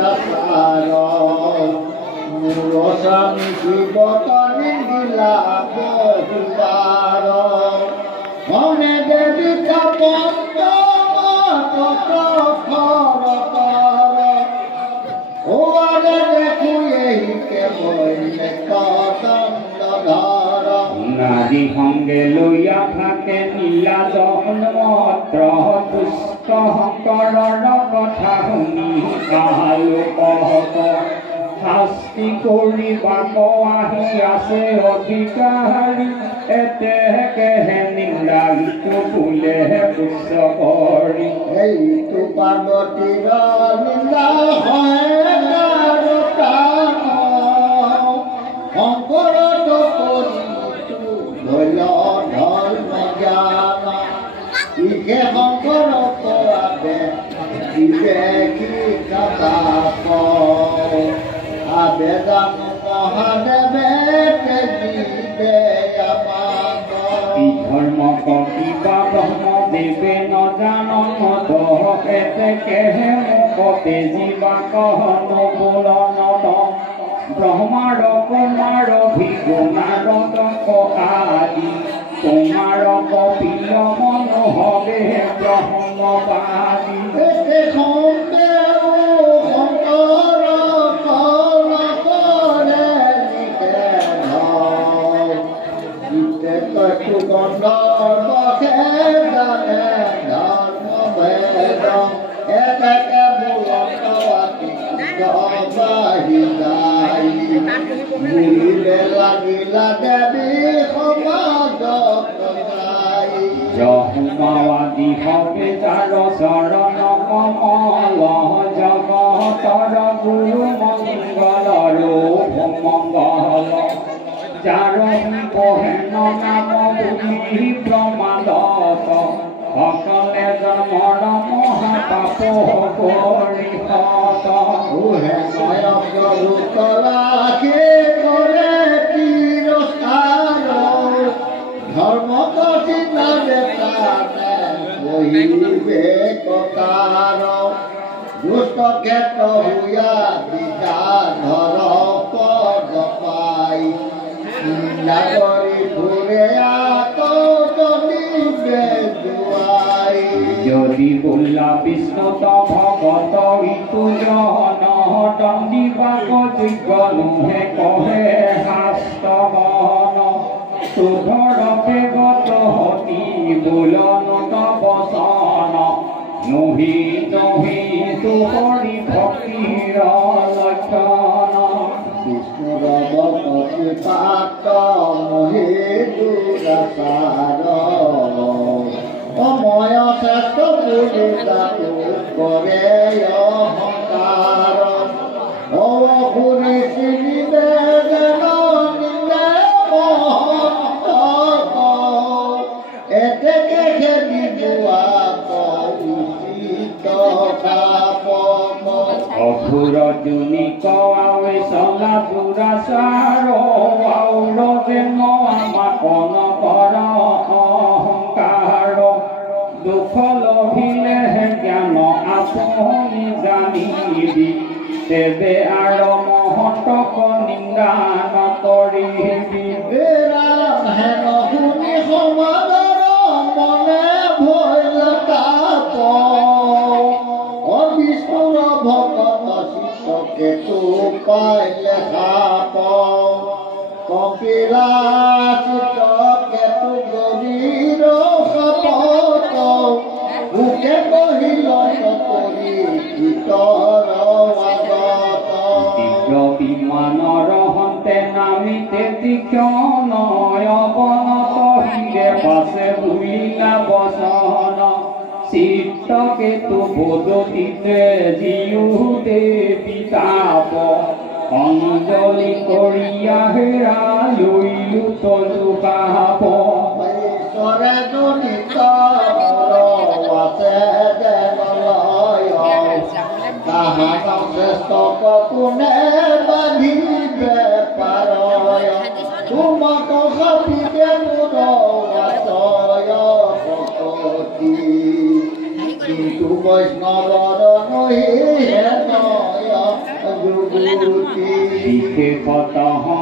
দুরাসার মুরসামি শিবতনি দিলা বহুবার মনে দেবী কাপন্দ কত খরতর ও আরে দেখু এই কেবল কদন্দ ধর নারী সঙ্গে লইয়া থাকে নীলা জন্মত্ৰ দুষ্ট শংকৰৰ কথা শুনি কাহালো কহত শাস্তি কৰিবাক আহি আছে অধিকাৰী এতেকেহে নিন্দাটো বোলে পুষ্য কৰি এইটো পাৰ্বতীৰ নিন্দা হয় শংকৰতো কৰিতো ধৈল ধৰ্ম জ্ঞান ইহে শংকৰক আবে দিবে কি কাপ আবেদন মহাদেৱে দিবে আমাক ধৰ্ম কিবা ব্ৰহ্মদেৱে নজানন এতেকেহে মুখতে জীৱা কহন পুৰণত ব্ৰহ্মাৰ কুমাৰ ভিগুণাৰ আদি কুমাৰ কপিল মনো হবে ব্ৰহ্মবাদী লাগিলা দেৱী সমাজ যহমাবাদী হবে যাৰ চৰণ কমল জগতৰ গুৰু মংগল ৰূপ মংগল যাৰ পহেন নাম বুদ্ধি প্ৰমাদত সকলে জন্মৰ মহাপাপ পৰিহত ধৰ্ম কঠিবে ককাৰ দুষ্ট ক্ষেত্ৰ হুয়া দিশা ধৰ পদ পাই নাগৰি ঘূৰে আতনিবে দুৱাই যদি বোলা বিষ্ণুত ভগত ইটো জন দণ্ডিবাক যোগ্য নুহে কহে শাস্ত্ৰগণ সুধৰ বেগত হতি বোলন বচন নহি নহি তোহৰি ভক্তিৰ লক্ষণ বিষ্ণুৰ ভক্তি পাত মহে দুৰাচাৰ সময় শ্ৰেষ্ঠ বুলি তাতো কৰে অহংকাৰ অসুৰি চিনিবে এতেকে খেদি যোৱা অসুৰ জুনি কৱে চলা দুৰাচাৰ আউৰ যেন আমাক নকৰ অহংকাৰ দুখ লভিলে জ্ঞান আপুনি জানিবি তেবে আৰ মহতক নিন্দা নকৰিবি হেন শুনি সমাজৰ মনে ভয় তাপ বিষ্ণুৰ ভকত চিত্তকে তো পাইলে সাপ কপিলা চিত্তকে তো গভীৰ সাপত ভোকে কহিল কৰি ভিতৰ আগত বিমানৰ হন্তে নামিতে তীক্ষ্ণ অৱনত হিৰে পাছে বুলিলা বচন চিত্তকেতু বোধতিতে জিউতে পিতাপ অঞ্জলি কৰিয়া হেৰা লৈলো তলু কাপ ঈশ্বৰে জনিত আছে দেৱলয় তাহাঁতক শ্ৰেষ্ঠ কোনে বান্ধিবে পাৰয় তোমাক সাপিবে মোৰ আশ্ৰয় ভকতি কিন্তু বৈষ্ণৱৰ নহি নয় বিশেষতঃ